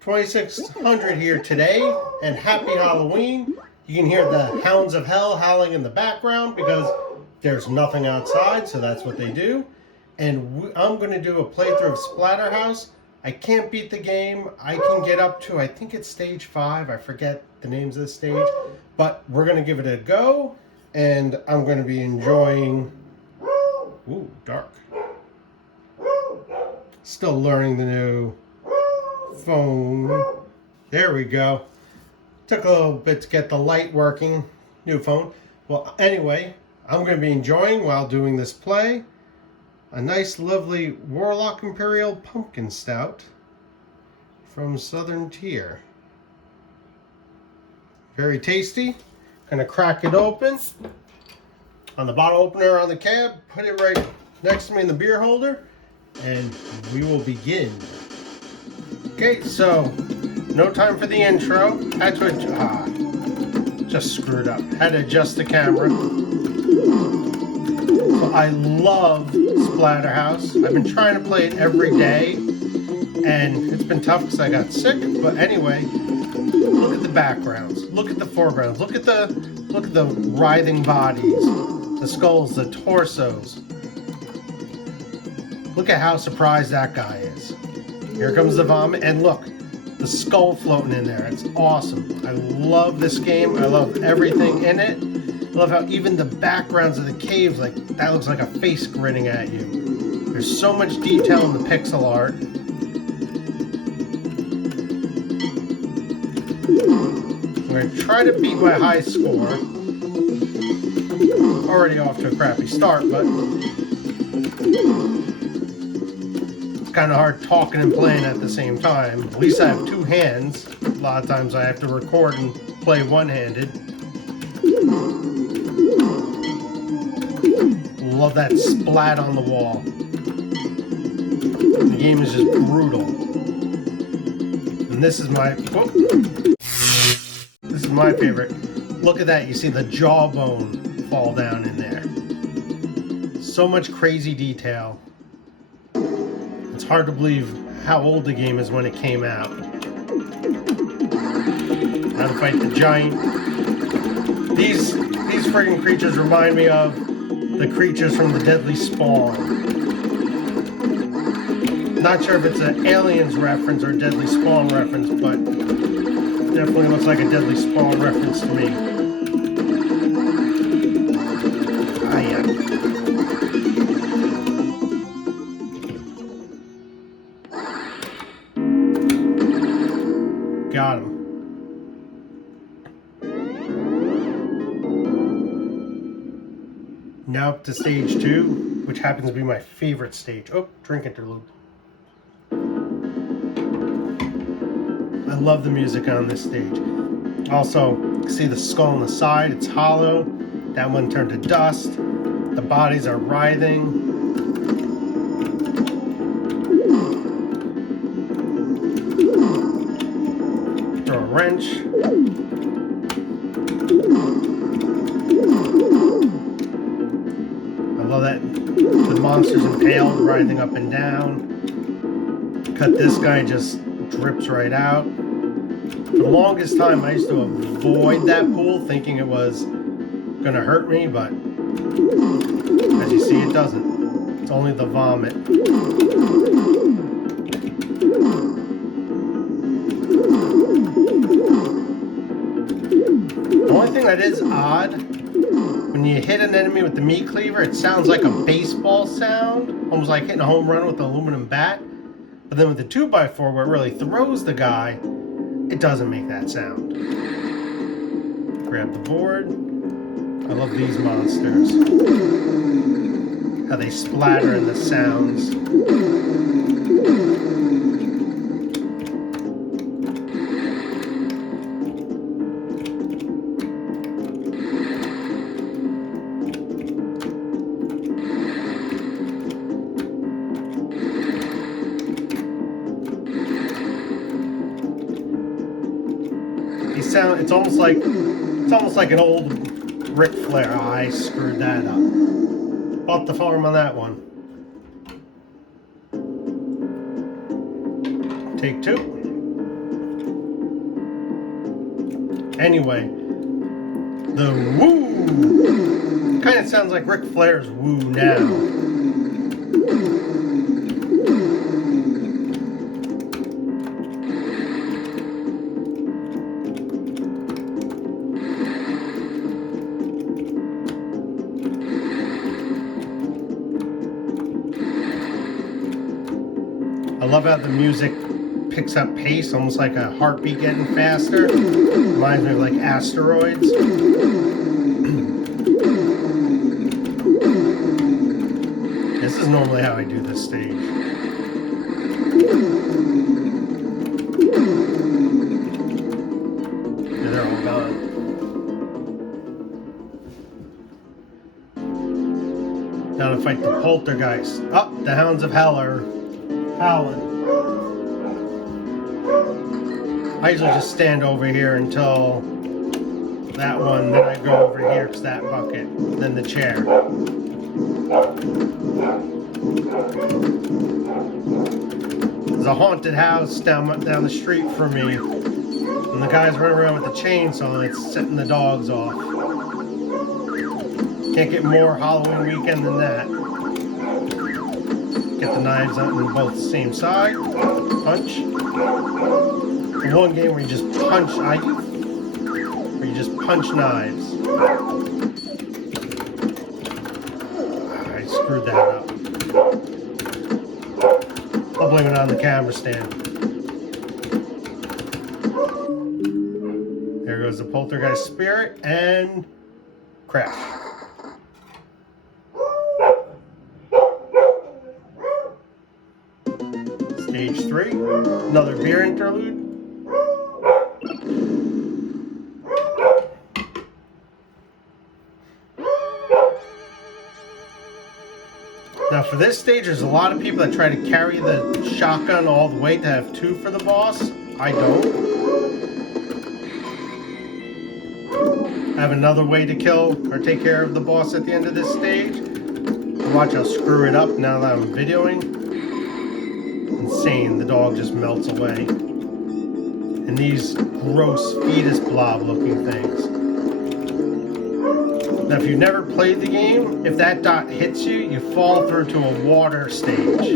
2600 here today, and happy Halloween. You can hear the hounds of hell howling in the background because there's nothing outside, so that's what they do. And I'm going to do a playthrough of Splatterhouse. I can't beat the game. I can get up to, I think it's stage 5. I forget the names of the stage. But we're going to give it a go, and I'm going to be enjoying... Ooh, dark. Still learning the new phone. There we go. Took a little bit to get the light working. New phone. Well, anyway, I'm going to be enjoying while doing this play a nice, lovely Warlock Imperial Pumpkin Stout from Southern Tier. Very tasty. Gonna crack it open on the bottle opener on the cab. Put it right next to me in the beer holder, and we will begin. Okay, so no time for the intro. Had to just screwed up. Had to adjust the camera. So I love Splatterhouse. I've been trying to play it every day, and it's been tough because I got sick. But anyway, look at the backgrounds. Look at the foregrounds. Look at the writhing bodies, the skulls, the torsos. Look at how surprised that guy is. Here comes the vomit, and look, the skull floating in there. It's awesome. I love this game. I love everything in it. I love how even the backgrounds of the caves, like that looks like a face grinning at you. There's so much detail in the pixel art. I'm going to try to beat my high score. Already off to a crappy start, but it's kind of hard talking and playing at the same time. At least I have two hands. A lot of times I have to record and play one-handed. Love that splat on the wall. The game is just brutal. And this is my... This is my favorite. Look at that. You see the jawbone fall down in there. So much crazy detail. It's hard to believe how old the game is when it came out. How to fight the giant. These friggin' creatures remind me of the creatures from the Deadly Spawn. Not sure if it's an Aliens reference or a Deadly Spawn reference, but definitely looks like a Deadly Spawn reference to me. Ah, yeah. Got him. Now up to stage 2, which happens to be my favorite stage. Oh, drink interlude. I love the music on this stage. Also, see the skull on the side, it's hollow. That one turned to dust. The bodies are writhing. Throw a wrench. I love that the monster's impaled, writhing up and down. Cut this guy, just drips right out. For the longest time, I used to avoid that pool, thinking it was gonna hurt me, but as you see, it doesn't. It's only the vomit. The only thing that is odd, when you hit an enemy with the meat cleaver, it sounds like a baseball sound, almost like hitting a home run with an aluminum bat. But then with the 2x4, where it really throws the guy, it doesn't make that sound. Grab the board. I love these monsters. How they splatter and the sounds. It's almost like an old Ric Flair. Oh, I screwed that up. Bought the farm on that one. Take 2. Anyway, the woo kind of sounds like Ric Flair's woo now. I love how the music picks up pace, almost like a heartbeat getting faster. Reminds me of like asteroids. This is normally how I do this stage. Yeah, they're all gone. Now to fight the poltergeist. Oh, the Hounds of Hell are howling. I usually just stand over here until that one, then I go over here to that bucket, then the chair. There's a haunted house down the street from me, and the guy's running around with the chainsaw and it's setting the dogs off. Can't get more Halloween weekend than that. Get the knives out on both the same side. Punch. The one game where you just punch knives. I screwed that up. I'll blame it on the camera stand. There goes the poltergeist spirit and crash. Stage 3, another beer interlude. Now for this stage, there's a lot of people that try to carry the shotgun all the way to have 2 for the boss. I don't. I have another way to kill or take care of the boss at the end of this stage. Watch, I'll screw it up now that I'm videoing. Insane, the dog just melts away. And these gross fetus blob looking things. Now if you've never played the game, if that dot hits you, you fall through to a water stage.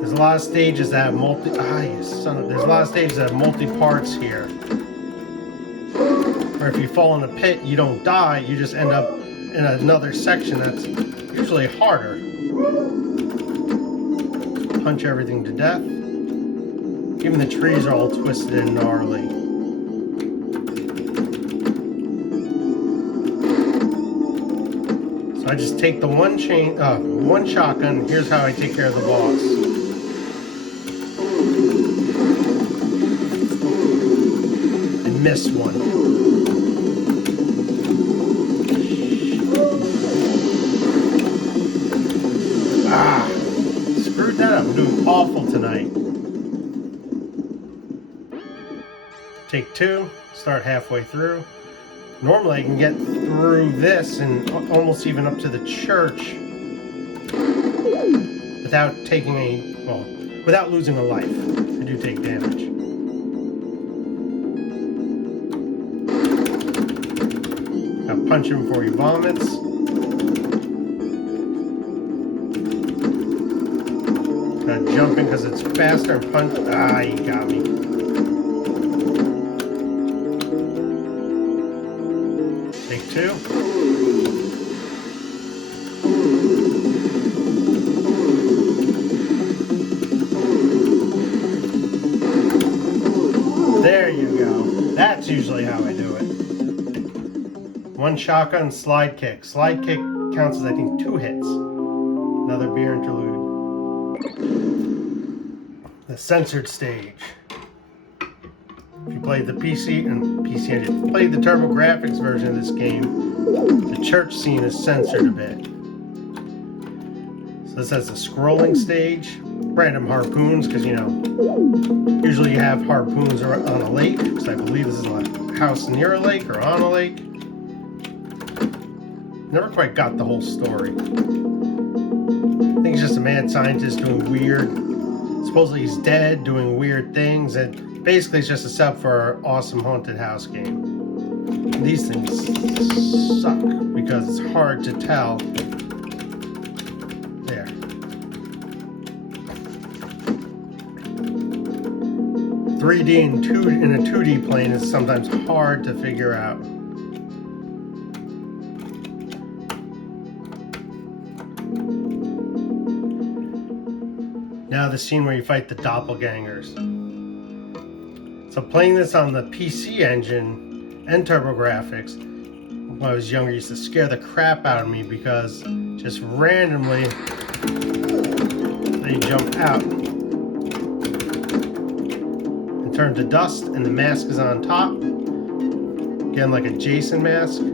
There's a lot of stages that have there's a lot of stages that have multi-parts here. Or if you fall in a pit, you don't die, you just end up in another section that's usually harder. Punch everything to death. Even the trees are all twisted and gnarly. So I just take the one shotgun. Here's how I take care of the boss. I missed one. Screwed that up. I'm doing awful tonight. Take 2, start halfway through. Normally I can get through this and almost even up to the church without taking without losing a life. I do take damage. Now punch him before he vomits. Jumping because it's faster and punch. Ah, you got me. Take 2. There you go. That's usually how I do it. 1 shotgun, slide kick. Slide kick counts as I think 2 hits. Another beer interlude. The censored stage. If you played the PC engine, played the TurboGrafx version of this game, the church scene is censored a bit. So this has a scrolling stage, random harpoons, because usually you have harpoons on a lake, because I believe this is a house near a lake or on a lake. Never quite got the whole story. I think he's just a mad scientist doing weird supposedly he's dead, doing weird things, and basically it's just a setup for an awesome haunted house game. These things suck because it's hard to tell. There. 3D and in a 2D plane is sometimes hard to figure out. Now the scene where you fight the doppelgangers. So playing this on the PC engine and TurboGrafx, when I was younger, used to scare the crap out of me because just randomly they jump out and turn to dust, and the mask is on top. Again, like a Jason mask. I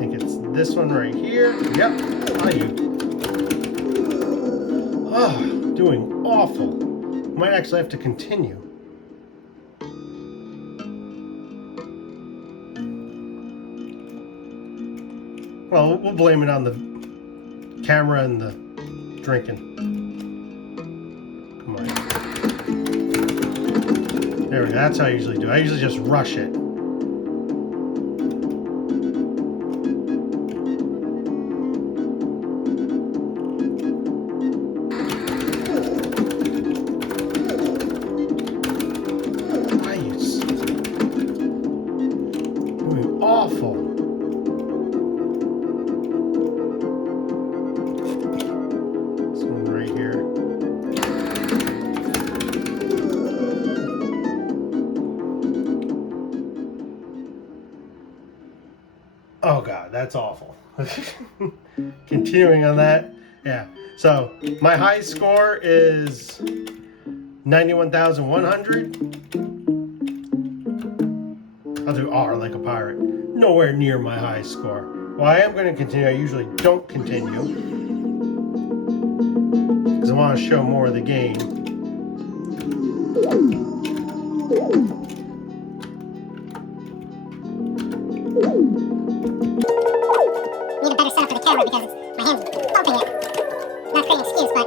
think it's this one right here. Yep. Oh, doing awful. Might actually have to continue. Well, we'll blame it on the camera and the drinking. Come on. There we go. That's how I usually do. I usually just rush it. Nice. Doing awful. Oh God, that's awful. Continuing on that, yeah. So my high score is 91,100. I'll do R like a pirate. Nowhere near my high score. Well, I am going to continue. I usually don't continue because I want to show more of the game. Need a better setup for the camera because my hand's bumping it. Not creating an excuse, but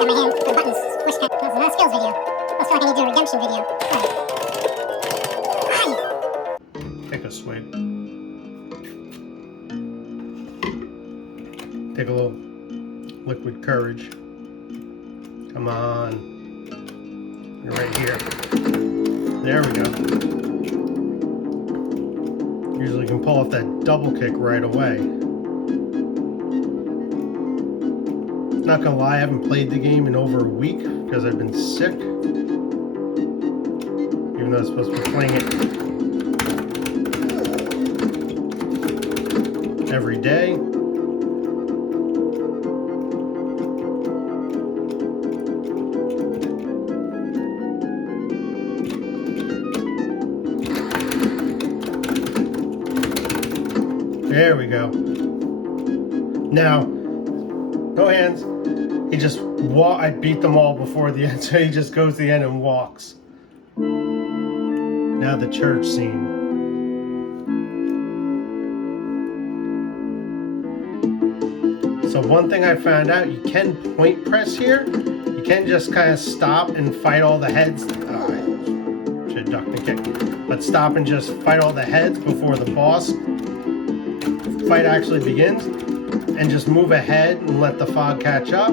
my hand, the buttons push. This is not a skills video. I feel like I need to do a redemption video. Take a swig. Take a little liquid courage. Come on. You're right here. There we go. Usually can pull off that double kick right away. Not gonna lie, I haven't played the game in over a week because I've been sick. Even though I'm supposed to be playing it every day. There we go. Now, no hands. He just I beat them all before the end, so he just goes to the end and walks. Now the church scene. So one thing I found out, you can point press here. You can just kind of stop and fight all the heads. Should duck the kick. But stop and just fight all the heads before the boss fight actually begins, and just move ahead and let the fog catch up.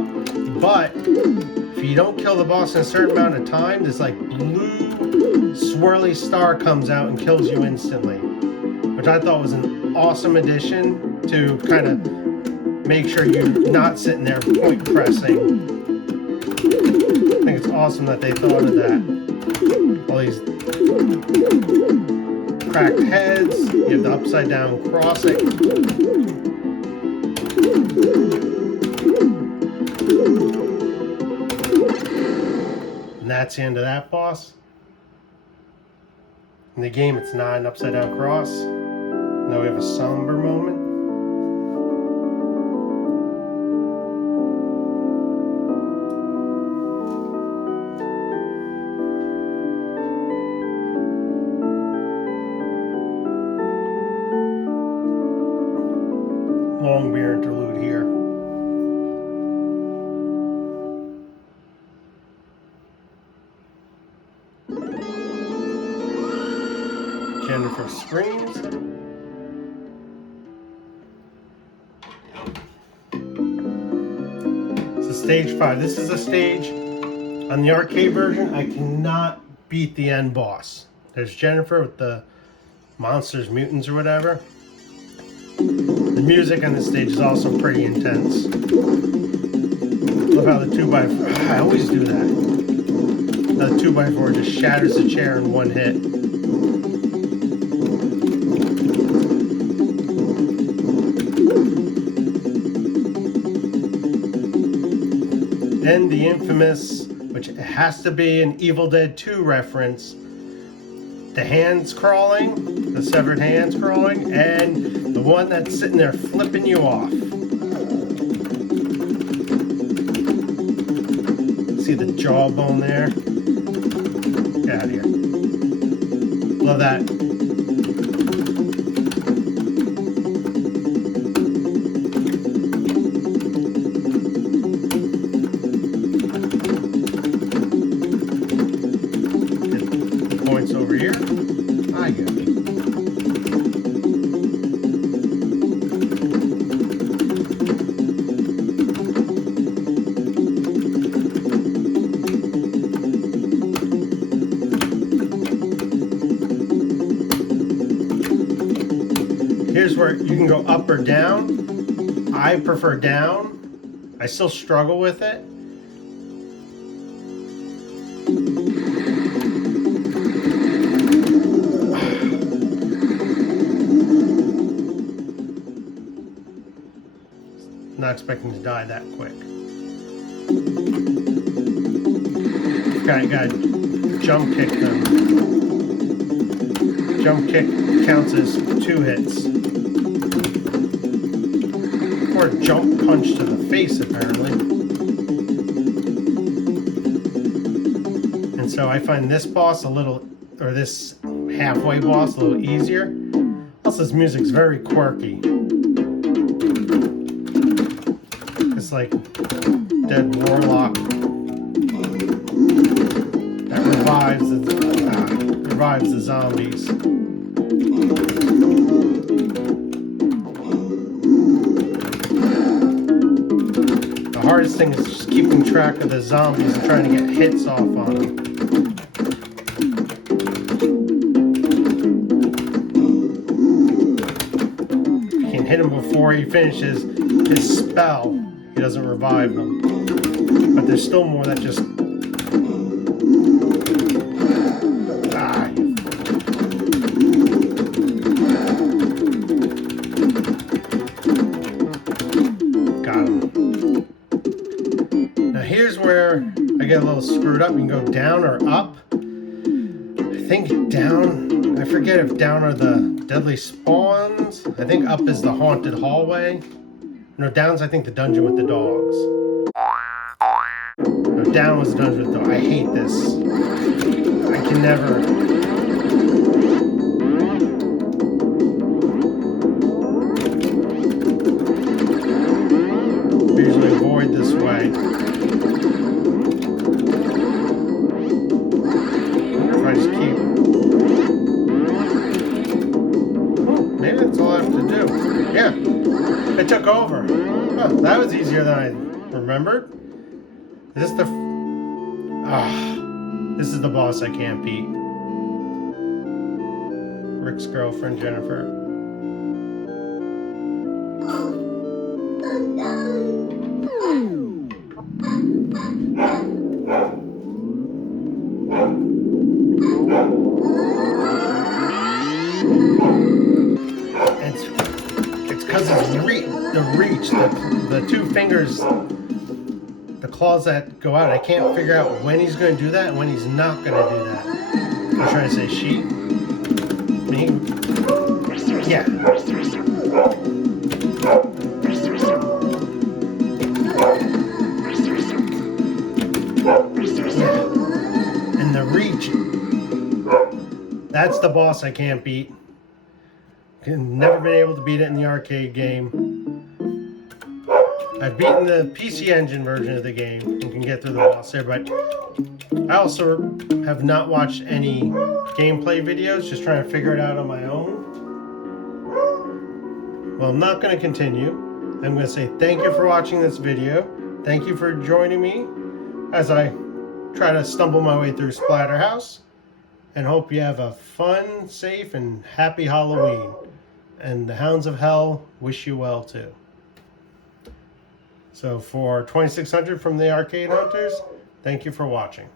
But if you don't kill the boss in a certain amount of time, this like blue swirly star comes out and kills you instantly, which I thought was an awesome addition to kind of make sure you're not sitting there point pressing. I think it's awesome that they thought of that. All these cracked heads, you have the upside down crossing. And that's the end of that boss. In the game, it's not an upside down cross. Now we have a somber moment. Long beer interlude here. Jennifer screams. So stage 5. This is a stage on the arcade version. I cannot beat the end boss. There's Jennifer with the monsters, mutants, or whatever. The music on this stage is also pretty intense. Love how the 2x4, I always do that. The 2x4 just shatters the chair in one hit. Then the infamous, which has to be an Evil Dead 2 reference, the hands crawling, the severed hands crawling, and the one that's sitting there flipping you off. See the jawbone there? Get out of here. Love that. Points over here. I get it. Here's where you can go up or down. I prefer down. I still struggle with it. Not expecting to die that quick. Got jump kick them. Jump kick counts as 2 hits. Or a jump punch to the face, apparently. And so I find this boss a little, or this halfway boss a little easier. Also, this music's very quirky. It's like Dead Warlock that revives the zombies. The hardest thing is just keeping track of the zombies and trying to get hits off on them. You can hit him before he finishes his spell. He doesn't revive them. But there's still more that just... Got him. Now here's where I get a little screwed up. You can go down or up. I think down... I forget if down are the deadly spawns. I think up is the haunted hallway. No, down's I think the dungeon with the dogs. No, down was the dungeon with the dogs. I hate this. I can never... I usually avoid this way. I wonder if I just keep... Oh, maybe that's all I have to do. Yeah. It took over. Oh, that was easier than I remembered. Is this the... this is the boss I can't beat. Rick's girlfriend, Jennifer. It's because of the reach, the 2 fingers, the claws that go out. I can't figure out when he's going to do that and when he's not going to do that. I'm trying to say she. Me? Yeah. And the reach. That's the boss I can't beat. Never been able to beat it in the arcade game. I've beaten the PC Engine version of the game and can get through the boss there, but I also have not watched any gameplay videos, just trying to figure it out on my own. Well, I'm not going to continue. I'm going to say thank you for watching this video. Thank you for joining me as I try to stumble my way through Splatterhouse. And hope you have a fun, safe, and happy Halloween. And the Hounds of Hell wish you well too. So for 2600 from the Arcade Hunters, thank you for watching.